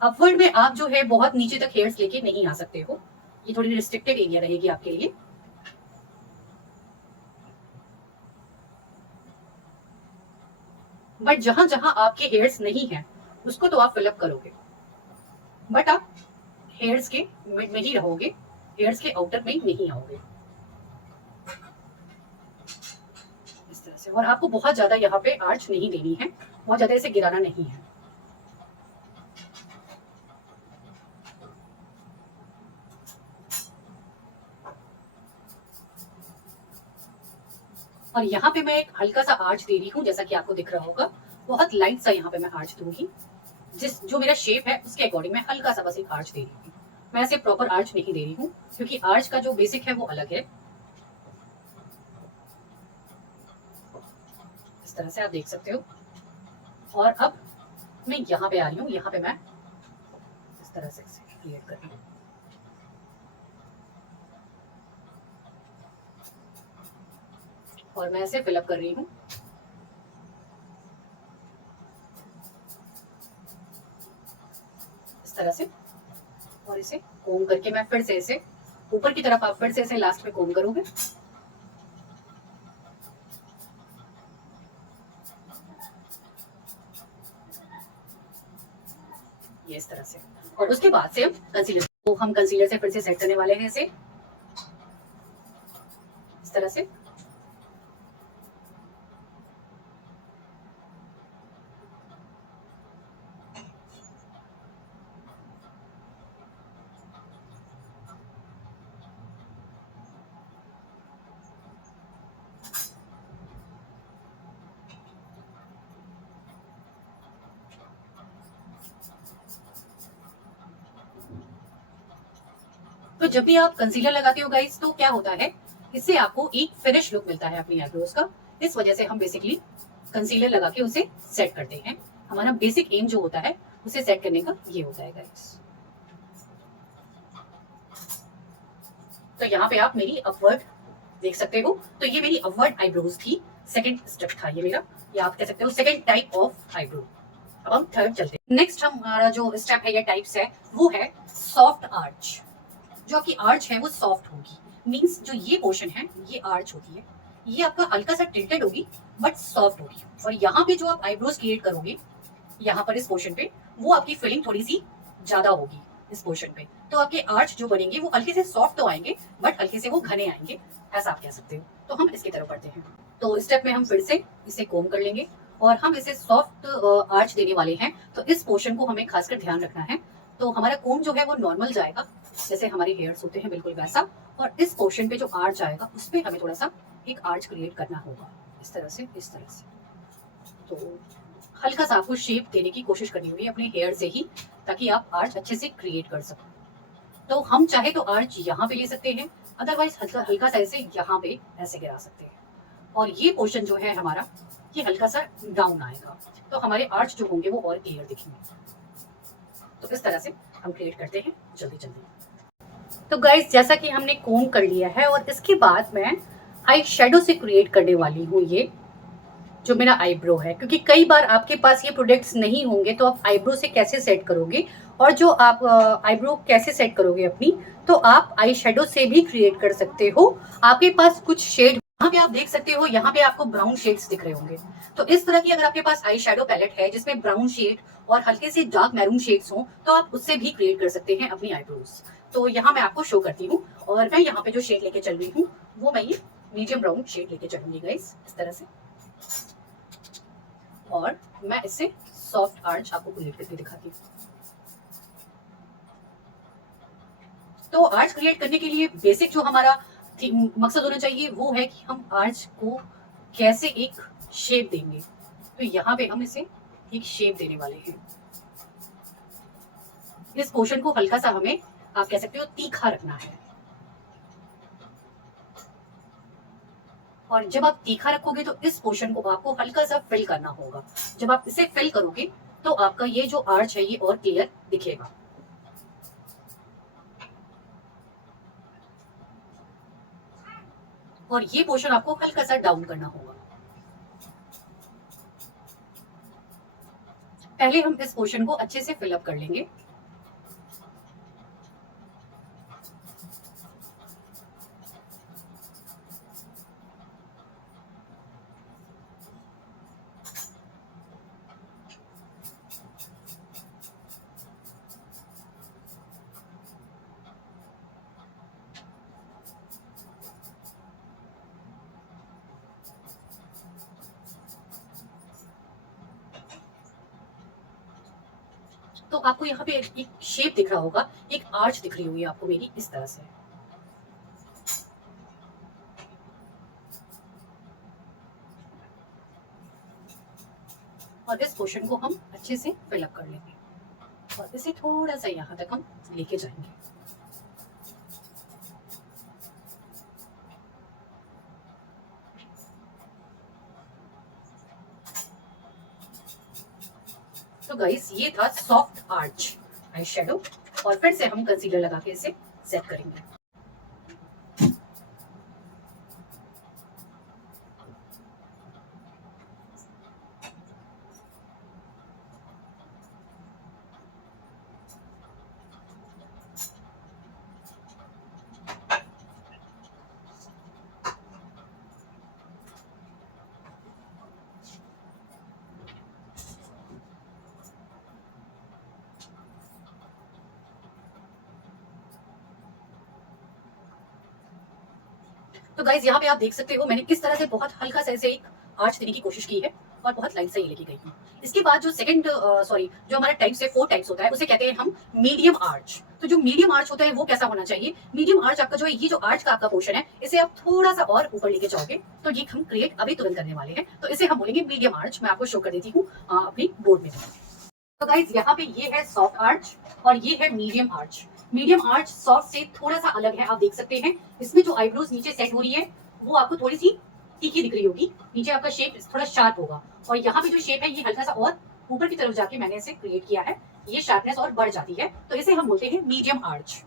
अपवर्ड में आप जो है बहुत नीचे तक हेयर्स लेके नहीं आ सकते हो, ये थोड़ी रिस्ट्रिक्टेड एरिया रहेगी आपके लिए। बट जहां जहां आपके हेयर्स नहीं है उसको तो आप फिलअप करोगे, बट आप हेयर्स के मिड में ही रहोगे, हेयर्स के आउटर में नहीं आओगे, इस तरह से। और आपको बहुत ज्यादा यहाँ पे आर्च नहीं देनी है, बहुत ज्यादा इसे गिराना नहीं है। और यहाँ पे मैं एक हल्का सा आर्च दे रही हूँ, जैसा कि आपको दिख रहा होगा, बहुत लाइट सा यहाँ पे मैं आर्च दूंगी, जो मेरा शेप है उसके अकॉर्डिंग मैं हल्का सा बस एक आर्च दे रही हूँ। मैं ऐसे प्रॉपर आर्च नहीं दे रही हूँ क्योंकि आर्च का जो बेसिक है वो अलग है। इस तरह से आप देख सकते हो। और अब मैं यहाँ पे आ रही हूँ, यहाँ पे मैं इस तरह से क्रिएट कर रही हूँ। और मैं ऐसे फिलअप कर रही हूँ, इस तरह से। और इसे कोम करके मैं फिर से इसे ऊपर की तरफ, आप फिर से इसे लास्ट में कोम करोगे, ये इस तरह से। और उसके बाद से हम कंसीलर से फिर से सेट करने वाले हैं इसे, इस तरह से। तो जब भी आप कंसीलर लगाते हो गाइस तो क्या होता है, इससे आपको एक फिनिश लुक मिलता है अपनी आईब्रोज का। इस वजह से हम बेसिकली कंसीलर लगा के उसे सेट करते हैं। हमारा बेसिक एम जो होता है उसे सेट करने का ये होता है गाइस। तो यहाँ पे आप मेरी अपवर्ड देख सकते हो। तो ये मेरी अपवर्ड आईब्रोज थी, सेकंड स्टेप था ये मेरा, या आप कह सकते हो सेकंड टाइप ऑफ आईब्रो। अब हम थर्ड चलते हैं। नेक्स्ट हमारा जो स्टेप है या टाइप्स है वो है सॉफ्ट आर्च। जो आपकी आर्च है वो सॉफ्ट होगी, मींस जो ये पोर्शन है ये आर्च होती है, ये आपका हल्का सा टिल्टेड होगी बट सॉफ्ट होगी। और यहाँ पे जो आप आईब्रोज क्रिएट करोगे यहाँ पर इस पोर्शन पे, वो आपकी फिलिंग थोड़ी सी ज्यादा होगी इस पोर्शन पे। तो आपके आर्च जो बनेंगे वो हल्के से सॉफ्ट तो आएंगे बट हल्के से वो घने आएंगे, ऐसा आप कह सकते हो। तो हम इसकी तरफ बढ़ते हैं। तो स्टेप में हम फिर से इसे कोम कर लेंगे और हम इसे सॉफ्ट आर्च देने वाले हैं। तो इस पोर्शन को हमें खासकर ध्यान रखना है। तो हमारा कोम जो है वो नॉर्मल जाएगा, जैसे हमारे हेयर्स होते हैं बिल्कुल वैसा। और इस पोर्शन पे जो आर्च आएगा उस पर हमें थोड़ा सा एक आर्च क्रिएट करना होगा, इस तरह से, इस तरह से। तो हल्का सा आपको शेप देने की कोशिश करनी होगी अपने हेयर से ही, ताकि आप आर्च अच्छे से क्रिएट कर सको। तो हम चाहे तो आर्च यहाँ पे ले सकते हैं, अदरवाइज हल्का हल्का सा ऐसे यहाँ पे ऐसे गिरा सकते हैं। और ये पोर्शन जो है हमारा ये हल्का सा डाउन आएगा, तो हमारे आर्च जो होंगे वो और क्लियर दिखेंगे। तो इस तरह से हम क्रिएट करते हैं जल्दी जल्दी। तो गाइस जैसा कि हमने कोम कर लिया है और इसके बाद मैं आई शेडो से क्रिएट करने वाली हूँ ये जो मेरा आईब्रो है। क्योंकि कई बार आपके पास ये प्रोडक्ट्स नहीं होंगे तो आप आईब्रो से कैसे सेट करोगे, और जो आप आईब्रो कैसे सेट करोगे अपनी, तो आप आई शेडो से भी क्रिएट कर सकते हो। आपके पास कुछ शेड यहाँ पे आप देख सकते हो, यहाँ पे आपको ब्राउन शेड्स दिख रहे होंगे। तो इस तरह की अगर आपके पास आई शेडो पैलेट है जिसमें ब्राउन शेड और हल्के से डार्क मैरून शेड्स हो, तो आप उससे भी क्रिएट कर सकते हैं अपनी आईब्रोज। तो यहाँ मैं आपको शो करती हूँ, और मैं यहाँ पे जो शेड लेके चल रही हूँ वो मैं ये मीडियम ब्राउन शेड लेके चलूंगी गाइस, इस तरह से। और मैं इससे सॉफ्ट आर्च आपको क्रिएट करके दिखाती हूँ। तो आर्च क्रिएट करने के लिए बेसिक जो हमारा मकसद होना चाहिए वो है कि हम आर्च को कैसे एक शेप देंगे। तो यहाँ पे हम इसे एक शेप देने वाले हैं। इस पोर्शन को हल्का सा हमें, आप कह सकते हो, तीखा रखना है। और जब आप तीखा रखोगे तो इस पोर्शन को आपको हल्का सा फिल करना होगा। जब आप इसे फिल करोगे तो आपका ये जो आर्च है ये और क्लियर दिखेगा। और ये पोर्शन आपको हल्का सा डाउन करना होगा। पहले हम इस पोर्शन को अच्छे से फिलअप कर लेंगे। तो आपको यहाँ पे एक शेप दिख रहा होगा, एक आर्च दिख रही होगी आपको मेरी इस तरह से। और इस पोर्शन को हम अच्छे से फिलअप कर लेंगे और इसे थोड़ा सा यहाँ तक हम लेके जाएंगे। तो गाइस ये था सॉफ्ट आर्च आई शेडो, और फिर से हम कंसीलर लगा के इसे सेट करेंगे। तो गाइज यहाँ पे आप देख सकते हो मैंने किस तरह से बहुत हल्का सा ऐसे एक आर्च देने की कोशिश की है और बहुत लाइट से ये लेके गई हूँ। इसके बाद जो सेकंड जो हमारा टाइप्स है, 4 टाइप्स होता है, उसे कहते हैं हम मीडियम आर्च। तो जो मीडियम आर्च होता है वो कैसा होना चाहिए? मीडियम आर्च आपका जो है, ये जो आर्च का आपका पोर्शन है, इसे आप थोड़ा सा और ऊपर लेके जाओगे तो ये हम क्रिएट अभी तुरंत करने वाले हैं। तो इसे हम बोलेंगे मीडियम आर्च। मैं आपको शो कर देती हूँ अपनी बोर्ड में। तो गाइज यहाँ पे ये है सॉफ्ट आर्च और ये है medium arch. Medium arch soft से थोड़ा सा अलग है, आप देख सकते हैं इसमें जो आईब्रोज नीचे सेट हो रही है वो आपको थोड़ी सी तीखी दिख रही होगी, नीचे आपका शेप थोड़ा शार्प होगा, और यहाँ पे जो शेप है ये हल्का सा और ऊपर की तरफ जाके मैंने इसे क्रिएट किया है, ये शार्पनेस और बढ़ जाती है, तो इसे हम बोलते हैं medium arch.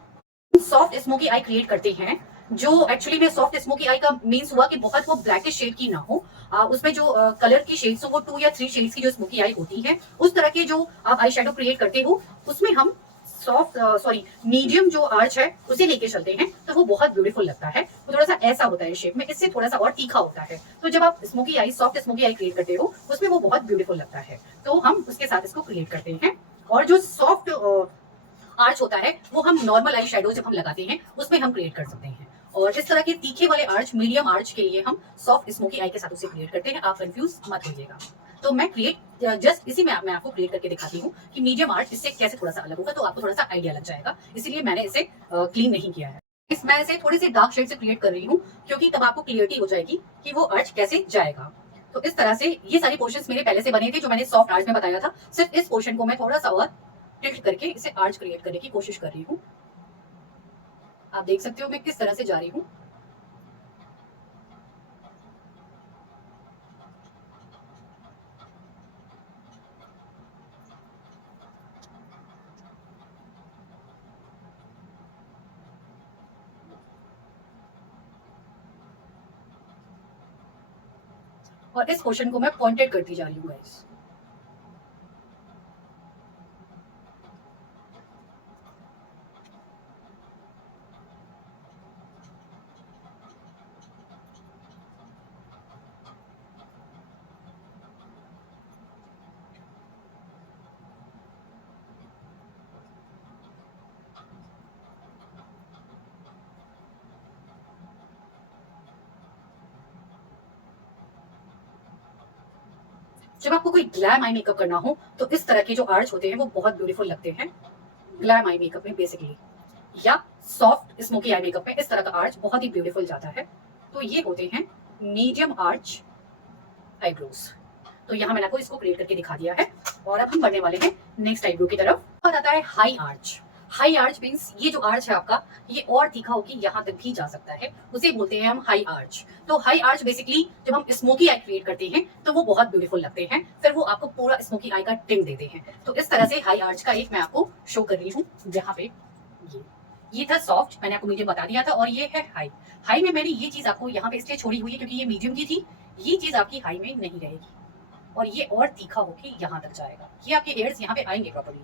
Soft smoky I create करते हैं, जो एक्चुअली में सॉफ्ट स्मोकी आई का मीन्स हुआ कि बहुत वो ब्लैकिश शेड की ना हो, उसमें जो कलर की शेड्स हो वो 2 या 3 शेड्स की जो स्मोकी आई होती है, उस तरह के जो आप आई शेडो क्रिएट करते हो उसमें हम मीडियम जो आर्च है उसे लेके चलते हैं, तो वो बहुत ब्यूटीफुल लगता है। वो थोड़ा सा ऐसा होता है शेप में, इससे थोड़ा सा और तीखा होता है, तो जब आप smoky I soft smoky I create करते हो उसमें वो बहुत ब्यूटीफुल लगता है, तो हम उसके साथ इसको क्रिएट करते हैं। और जो सॉफ्ट आर्च होता है वो हम नॉर्मल आई शेडो जब हम लगाते हैं उसमें हम क्रिएट कर सकते हैं, और इस तरह के तीखे वाले आर्च, मीडियम आर्च के लिए हम सॉफ्ट स्मोकी आई के साथ उसे क्रिएट करते हैं। आप कंफ्यूज मत होइएगा। तो मैं जस्ट इसी में मैं आपको क्रिएट करके दिखाती हूँ कि मीडियम आर्च इससे कैसे थोड़ा सा अलग होगा, तो आपको थोड़ा सा आइडिया लग जाएगा, इसीलिए मैंने इसे क्लीन नहीं किया है। मैं इसे थोड़ी सी डार्क शेड से क्रिएट कर रही हूँ क्योंकि तब आपको क्लियरिटी हो जाएगी कि वो आर्च कैसे जाएगा। तो इस तरह से ये सारे पोर्शंस मेरे पहले से बने थे जो मैंने सॉफ्ट आर्च में बताया था, सिर्फ इस पोर्शन को मैं थोड़ा सा और टिल्ट करके इसे आर्च क्रिएट करने की कोशिश कर रही हूँ। आप देख सकते हो मैं किस तरह से जा रही हूँ। और इस पोर्शन को मैं पॉइंटेड करती जा रही हूँ गाइस। जब आपको कोई ग्लैम आई मेकअप करना हो तो इस तरह के जो आर्च होते हैं वो बहुत ब्यूटीफुल लगते हैं ग्लैम आई मेकअप में बेसिकली, या सॉफ्ट स्मोकी आई मेकअप में इस तरह का आर्च बहुत ही ब्यूटीफुल जाता है। तो ये होते हैं मीडियम आर्च आईब्रोज। तो यहाँ मैंने आपको इसको क्रिएट करके दिखा दिया है, और अब हम बढ़ने वाले हैं नेक्स्ट आईब्रो की तरफ। और आता है high arch. High arch means ये जो आर्च है आपका ये और तीखा होकर यहाँ तक भी जा सकता है, उसे बोलते हैं हम हाई आर्च। तो हाई आर्च बेसिकली जब हम स्मोकी आई क्रिएट करते हैं तो वो बहुत ब्यूटीफुल लगते हैं, फिर वो आपको पूरा स्मोकी आई का टिंट देते हैं। तो इस तरह से हाई आर्च का एक मैं आपको शो कर रही हूँ, जहाँ पे ये ये था सॉफ्ट, मैंने आपको मीडियम बता दिया था, और ये है हाई। हाई में मैंने ये चीज आपको यहाँ पे इसलिए छोड़ी हुई है क्योंकि ये मीडियम की थी। ये चीज आपकी हाई में नहीं रहेगी और ये और तीखा होके यहाँ तक जाएगा। ये आपके एयर्स यहाँ पे आएंगे प्रॉपर्ली,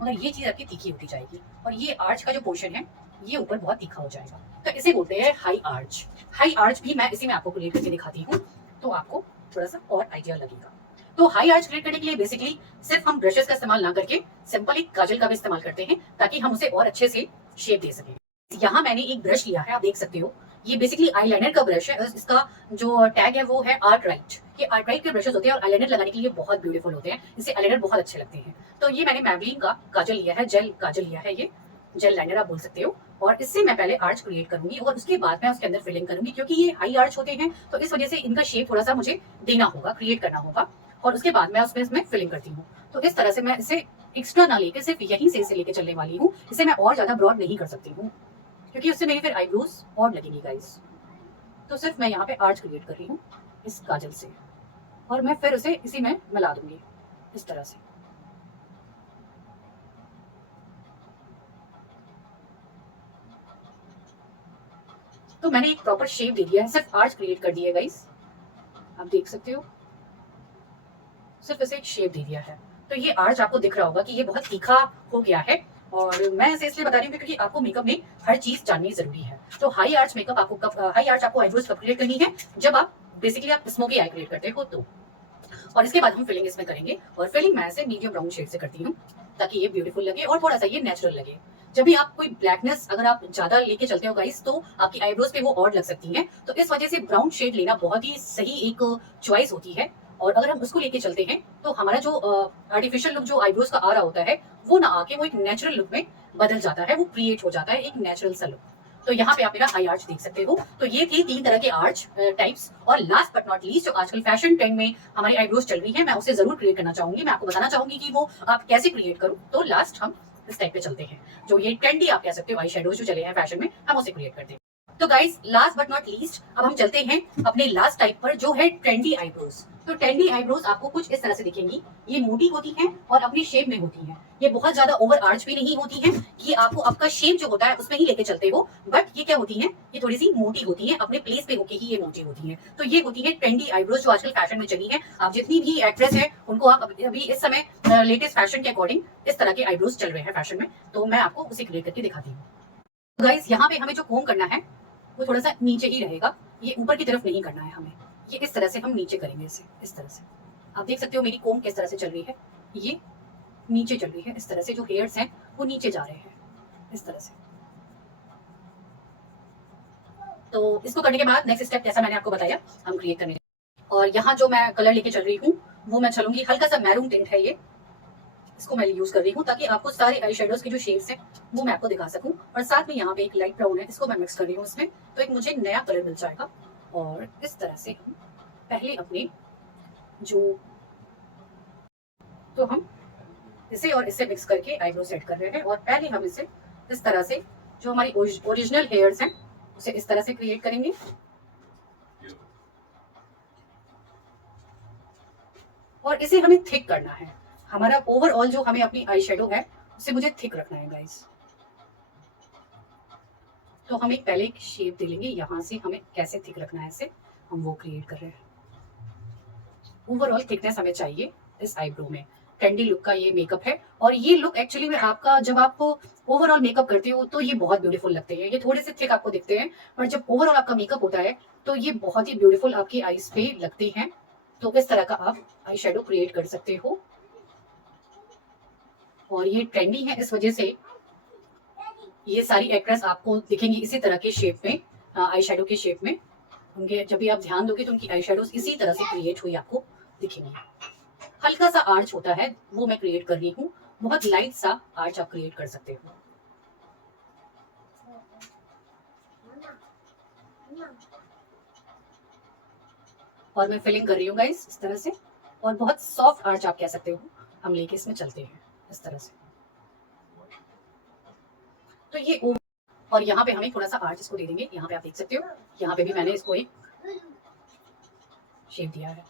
मगर ये चीज आपकी तीखी होती जाएगी और ये आर्च का जो पोर्शन है ये ऊपर बहुत तीखा हो जाएगा। तो इसे बोलते हैं हाई आर्च। हाई आर्च भी मैं इसी में आपको क्रिएट करके दिखाती हूँ, तो आपको थोड़ा सा और आइडिया लगेगा। तो हाई आर्च क्रिएट करने के लिए बेसिकली सिर्फ हम ब्रशेस का इस्तेमाल ना करके सिंपली काजल का भी इस्तेमाल करते हैं ताकि हम उसे और अच्छे से शेप दे सकें। यहाँ मैंने एक ब्रश लिया है, आप देख सकते हो, ये बेसिकली आईलाइनर का ब्रश है। इसका जो टैग है वो है आर्ट राइट। ये आर्ट राइट के ब्रशेस होते हैं और आईलाइनर लगाने के लिए बहुत ब्यूटीफुल होते हैं, इससे आईलाइनर बहुत अच्छे लगते हैं। तो ये मैंने मैबलिन का काजल लिया है, जेल काजल लिया है, ये जेल लाइनर आप बोल सकते हो। और इससे मैं पहले आर्च क्रिएट करूंगी और उसके बाद मैं उसके अंदर फिलिंग करूंगी, क्योंकि ये हाई आर्च होते हैं तो इस वजह से इनका शेप थोड़ा सा मुझे देना होगा, क्रिएट करना होगा, और उसके बाद मैं उसमें फिलिंग करती हूँ। तो इस तरह से मैं इसे एक्स्ट्रा ना लेके सिर्फ यहीं से इसे लेके चलने वाली हूँ। इसे मैं और ज्यादा ब्रॉड नहीं कर सकती हूँ क्योंकि उससे मेरी फिर आईब्रोज और लगेंगी गाइस। तो सिर्फ मैं यहाँ पे आर्च क्रिएट कर रही हूँ इस काजल से, और मैं फिर उसे इसी में मिला दूंगी इस तरह से। तो मैंने एक प्रॉपर शेप दे दिया है, सिर्फ आर्च क्रिएट कर दिया है गाइस, आप देख सकते हो, सिर्फ इसे एक शेप दे दिया है। तो ये आर्च आपको दिख रहा होगा कि ये बहुत तीखा हो गया है, और मैं इसे इसलिए बता रही हूँ क्योंकि आपको मेकअप में हर चीज जाननी जरूरी है। तो हाई आर्च मेकअप आपको कब, हाई आर्च आपको आईब्रोज कब क्रिएट करनी है, जब आप बेसिकली आप स्मोकी आई क्रिएट करते हो तो। और इसके बाद हम फिलिंग इसमें करेंगे, और फिलिंग मैं ऐसे मीडियम ब्राउन शेड से करती हूँ ताकि ये ब्यूटीफुल लगे और थोड़ा सा ये नेचुरल लगे। जब भी आप कोई ब्लैकनेस अगर आप ज्यादा लेके चलते हो गाइस तो आपकी आईब्रोज पे वो और लग सकती है, तो इस वजह से ब्राउन शेड लेना बहुत ही सही एक चॉइस होती है। और अगर हम उसको लेके चलते हैं तो हमारा जो आर्टिफिशियल लुक जो आईब्रोज का आ रहा होता है वो ना आके वो एक नेचुरल लुक में बदल जाता है, वो क्रिएट हो जाता है एक नेचुरल सा लुक। तो यहाँ पे आप मेरा आई आर्च देख सकते हो। तो ये थी 3 तरह के आर्च टाइप्स, और लास्ट बट नॉट लीस्ट जो आजकल फैशन ट्रेंड में हमारी आईब्रोज चल रही है, मैं उसे जरूर क्रिएट करना चाहूंगी। मैं आपको बताना चाहूंगी कि वो आप कैसे क्रिएट करूँ। तो लास्ट हम इस टाइप पे चलते हैं, जो ये ट्रेंडी आप कह सकते हो आई शेडोज जो चले हैं फैशन में, हम उसे क्रिएट करते हैं। तो guys last but not least अब हम चलते हैं अपने लास्ट टाइप पर, जो है ट्रेंडी आईब्रोज। तो ट्रेंडी आईब्रोज आपको कुछ इस तरह से दिखेंगी। ये मोटी होती हैं और अपनी शेप में होती हैं। ये बहुत ज्यादा ओवर आर्च भी नहीं होती है, ये आपको आपका शेप जो होता है उसमें ही लेके चलते हो। बट ये क्या होती है, ये थोड़ी सी मोटी होती है, अपने प्लेस पे होके ही ये मोटी होती है। तो ये होती है ट्रेंडी आईब्रोज जो आजकल फैशन में चली है। आप जितनी भी एक्ट्रेस है उनको आप अभी इस समय लेटेस्ट फैशन के अकॉर्डिंग इस तरह के आईब्रोज चल रहे हैं फैशन में, तो मैं आपको उसे क्रिएट करके दिखाती हूँ। गाइस यहाँ पे हमें जो कोम करना है वो थोड़ा सा नीचे ही रहेगा, ये ऊपर की तरफ नहीं करना है हमें। ये इस तरह से हम नीचे करेंगे इसे, इस तरह से। आप देख सकते हो मेरी कोम किस तरह से चल रही है, ये नीचे चल रही है इस तरह से, जो हेयर्स हैं वो नीचे जा रहे हैं इस तरह से। तो इसको करने के बाद नेक्स्ट स्टेप जैसा मैंने आपको बताया हम क्रिएट करने। और यहाँ जो मैं कलर लेके चल रही हूँ वो मैं चलूंगी, हल्का सा मैरून टिंट है ये, इसको मैं यूज कर रही हूँ ताकि आपको सारे आई शेडोज की जो शेड्स हैं वो मैं आपको दिखा सकूं। और साथ में यहाँ पे एक लाइट ब्राउन है, इसको मैं मिक्स कर रही हूँ इसमें, तो एक मुझे नया कलर मिल जाएगा। और इस तरह से हम पहले अपने जो, तो हम इसे और इससे मिक्स करके आईब्रो सेट कर रहे हैं। और पहले हम इसे इस तरह से जो हमारी ओरिजिनल हेयर्स हैं उसे इस तरह से क्रिएट करेंगे। और इसे हमें थिक करना है, हमारा ओवरऑल जो हमें अपनी आई शेडो है उसे मुझे थिक रखना है गाइस। तो हम एक पहले एक शेप दे लेंगे, यहाँ से हमें कैसे थिक रखना है इसे हम वो क्रिएट कर रहे हैं। ओवरऑल थिकनेस हमें चाहिए इस आईब्रो में। ट्रेंडी लुक का ये मेकअप है, और ये लुक एक्चुअली में आपका जब आप ओवरऑल मेकअप करते हो तो ये बहुत ब्यूटीफुल लगते हैं। ये थोड़े से थिक आपको दिखते हैं, पर जब ओवरऑल आपका मेकअप होता है तो ये बहुत ही ब्यूटीफुल आपकी आईज पे लगते हैं। तो इस तरह का आप आई शेडो क्रिएट कर सकते हो, और ये ट्रेंडी है इस वजह से ये सारी एक्ट्रेस आपको दिखेंगी इसी तरह के शेप में, आई शेडो के शेप में। उनके जब भी आप ध्यान दोगे तो उनकी आई शेडोज इसी तरह से क्रिएट हुई आपको दिखेंगी। हल्का सा आर्च होता है वो मैं क्रिएट कर रही हूँ, बहुत लाइट सा आर्च आप क्रिएट कर सकते हो। और मैं फिलिंग कर रही हूँ गाइस इस तरह से, और बहुत सॉफ्ट आर्च आप कह सकते हो हम लेके इसमें चलते हैं इस तरह से। तो ये और यहाँ पे हमें थोड़ा सा आर्च इसको दे देंगे। यहाँ पे आप देख सकते हो, यहाँ पे भी मैंने इसको एक शेप दिया है।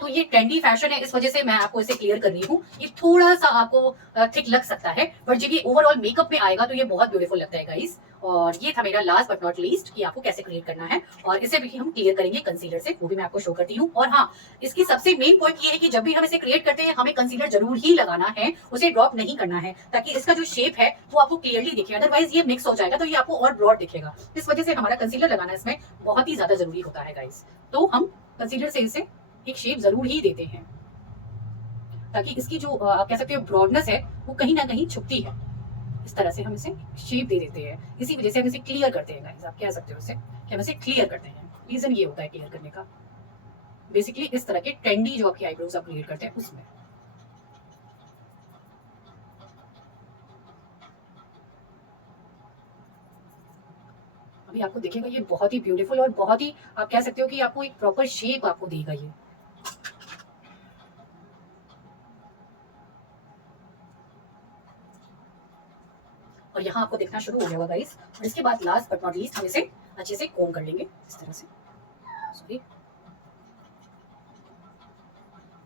तो ये ट्रेंडी फैशन है, इस वजह से मैं आपको इसे क्लियर कर रही हूँ। ये थोड़ा सा आपको थिक लग सकता है, बट जब ये ओवरऑल मेकअप में आएगा तो ये बहुत ब्यूटीफुल लगता है गाइस। और ये था मेरा लास्ट बट नॉट लीस्ट कि आपको कैसे क्रिएट करना है, और इसे भी हम क्लियर करेंगे कंसीलर से, वो भी मैं आपको शो करती हूँ। और हाँ, इसकी सबसे मेन पॉइंट ये है कि जब भी हम इसे क्रिएट करते हैं हमें कंसीलर जरूर ही लगाना है, उसे ड्रॉप नहीं करना है, ताकि इसका जो शेप है वो आपको क्लियरली दिखे। अदरवाइज ये मिक्स हो जाएगा तो ये आपको और ब्रॉड दिखेगा। इस वजह से हमारा कंसीलर लगाना इसमें बहुत ही ज्यादा जरूरी होता है गाइस। तो हम कंसीलर से इसे एक शेप जरूर ही देते हैं, ताकि इसकी जो आप कह सकते हो ब्रॉडनेस है वो कहीं ना कहीं छुपती है। इस तरह से हम इसे शेप दे देते हैं, इसी वजह से हम इसे क्लियर करते हैं गाइस। आप कह सकते हो इसे कि हम इसे क्लियर करते हैं, रीजन ये होता है क्लियर करने का। बेसिकली इस तरह के ट्रेंडी जो आपकी आईब्रोज आप क्रिएट करते हैं उसमें। अभी आपको दिखेगा ये बहुत ही ब्यूटीफुल और बहुत ही आप कह सकते हो कि आपको एक प्रॉपर शेप आपको देगा ये। और यहाँ आपको दिखना शुरू हो जाएगा गाइस। और इसके बाद लास्ट बट नॉट लीस्ट हम इसे अच्छे से कोम कर लेंगे इस तरह से। सॉरी,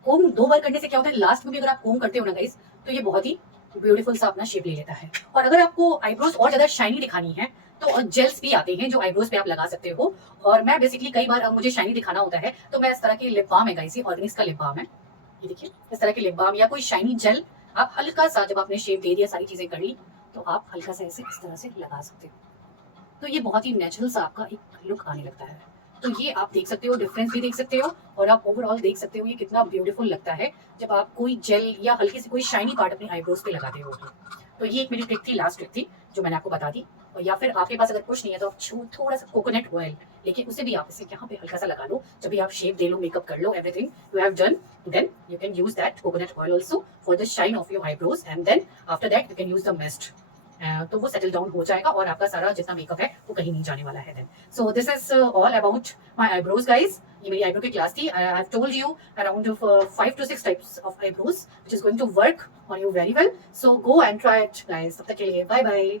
कोम 2 बार करने से क्या होता है, लास्ट में भी अगर आप कोम करते हो ना गाइस तो ये बहुत ही ब्यूटीफुल सा अपना शेप ले लेता है। और अगर आपको आईब्रोज और ज्यादा शाइनी दिखानी है तो जेल्स भी आते हैं जो आईब्रोज पे आप लगा सकते हो। और मैं बेसिकली कई बार मुझे शाइनी दिखाना होता है तो मैं इस तरह की लिप बाम है गाइस, ये ऑर्गेनिक्स का लिप बाम है, ये देखिए इस तरह की लिप बाम या कोई शाइनी जेल आप हल्का सा, जब आपने शेप दे दिया सारी चीजें कर ली, तो आप हल्का सा ऐसे इस तरह से लगा सकते हो। तो ये बहुत ही नेचुरल सा आपका एक लुक आने लगता है। तो ये आप देख सकते हो, डिफरेंस भी देख सकते हो, और आप ओवरऑल देख सकते हो ये कितना ब्यूटीफुल लगता है जब आप कोई जेल या हल्की सी कोई शाइनी पार्ट अपनी आईब्रोज पे लगाते हो। तो ये एक मेरी ट्रिक थी, लास्ट ट्रिक थी जो मैंने आपको बता दी। और या फिर आपके पास अगर कुछ नहीं है तो आप थोड़ा सा कोकोनट ऑयल लेके उसे भी आप इसे यहाँ पे हल्का सा लगा लो। जब भी आप शेप दे लो, मेकअप कर लो, everything you have done, then you can use that coconut oil also for the shine of your eyebrows, and then after that you can use the mist. तो वो सेटल डाउन हो जाएगा और आपका सारा जितना मेकअप है वो कहीं नहीं जाने वाला है then. So this is all about my eyebrows guys. ये मेरी आईब्रो की क्लास थी। I have told you around 5 to 6 types of eyebrows which is going to work on you very well. So go and try it guys. तब तक के लिए bye bye.